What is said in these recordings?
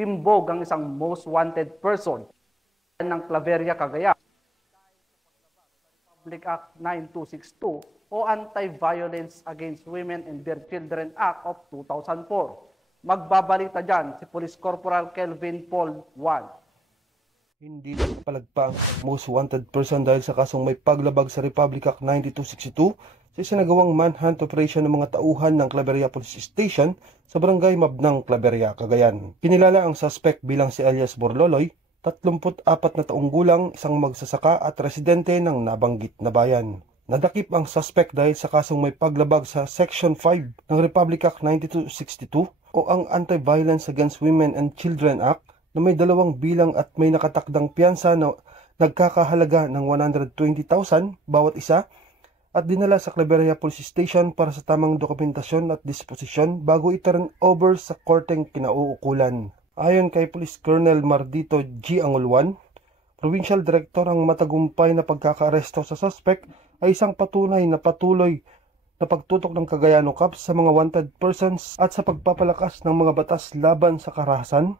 Timbog ang isang most wanted person ng Claveria, Cagayan. Republic Act 9262 o Anti-Violence Against Women and Their Children Act of 2004. Magbabalita dyan si Police Corporal Kelvin Paul Juan. Hindi nagpalagpa ang most wanted person dahil sa kasong may paglabag sa Republic Act 9262 sa isinagawang manhunt operation ng mga tauhan ng Claveria Police Station sa Barangay Mabnang, Claveria, Cagayan. Kinilala ang suspect bilang si Elias Borloloy, 34 na taong gulang, isang magsasaka at residente ng nabanggit na bayan. Nadakip ang suspect dahil sa kasong may paglabag sa Section 5 ng Republic Act 9262 o ang Anti-Violence Against Women and Children Act na may 2 bilang at may nakatakdang piyansa na nagkakahalaga ng 120,000 bawat isa at dinala sa Claveria Police Station para sa tamang dokumentasyon at disposisyon bago i-turn over sa korteng kinauukulan. Ayon kay Police Colonel Mardito G. Angulwan, Provincial Director, ang matagumpay na pagkakaaresto sa suspect ay isang patunay na patuloy na pagtutok ng Cagayano Cops sa mga wanted persons at sa pagpapalakas ng mga batas laban sa karahasan,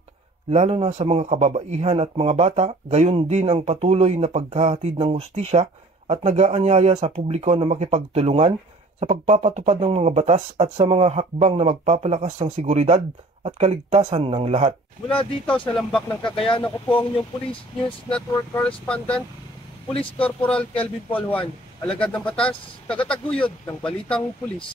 lalo na sa mga kababaihan at mga bata, gayon din ang patuloy na paghahatid ng hustisya at nag-aanyaya sa publiko na makipagtulungan sa pagpapatupad ng mga batas at sa mga hakbang na magpapalakas ng seguridad at kaligtasan ng lahat. Mula dito sa Lambak ng Cagayan, ako po ang inyong Police News Network Correspondent, Police Corporal Kelvin Paul Juan, alagad ng batas, tagataguyod ng Balitang Pulis.